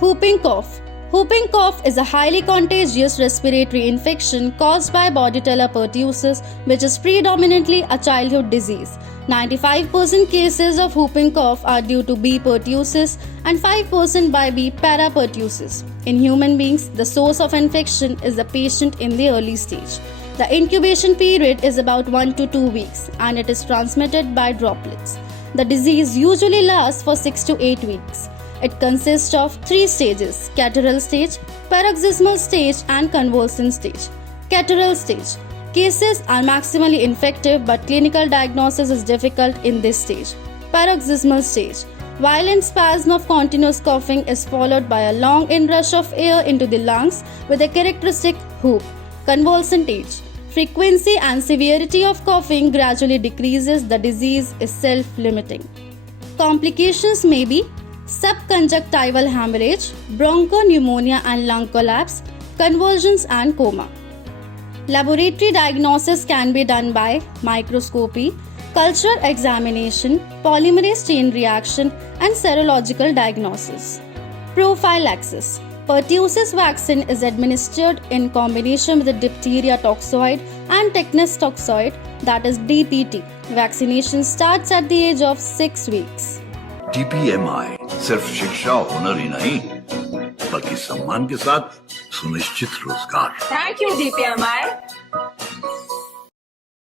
Whooping cough. Whooping cough is a highly contagious respiratory infection caused by Bordetella pertussis, which is predominantly a childhood disease. 95% cases of whooping cough are due to B. pertussis and 5% by B. parapertussis. In human beings, the source of infection is the patient in the early stage. The incubation period is about 1 to 2 weeks and it is transmitted by droplets. The disease usually lasts for 6 to 8 weeks. It consists of 3 stages: catarrhal stage, paroxysmal stage and convulsant stage. Catarrhal stage. Cases are maximally infective but clinical diagnosis is difficult in this stage. Paroxysmal stage. Violent spasm of continuous coughing is followed by a long inrush of air into the lungs with a characteristic whoop. Convulsant stage. Frequency and severity of coughing gradually decreases. The disease is self-limiting. Complications may be subconjunctival hemorrhage, bronchopneumonia and lung collapse, convulsions and coma. Laboratory diagnosis can be done by microscopy, culture examination, polymerase chain reaction and serological diagnosis. Prophylaxis. Pertussis vaccine is administered in combination with the diphtheria toxoid and tetanus toxoid, that is DPT. Vaccination starts at the age of 6 weeks. DPMI सिर्फ शिक्षा हुनर ही नहीं बल्कि सम्मान के साथ सुनिश्चित रोजगार। Thank you, DPMI.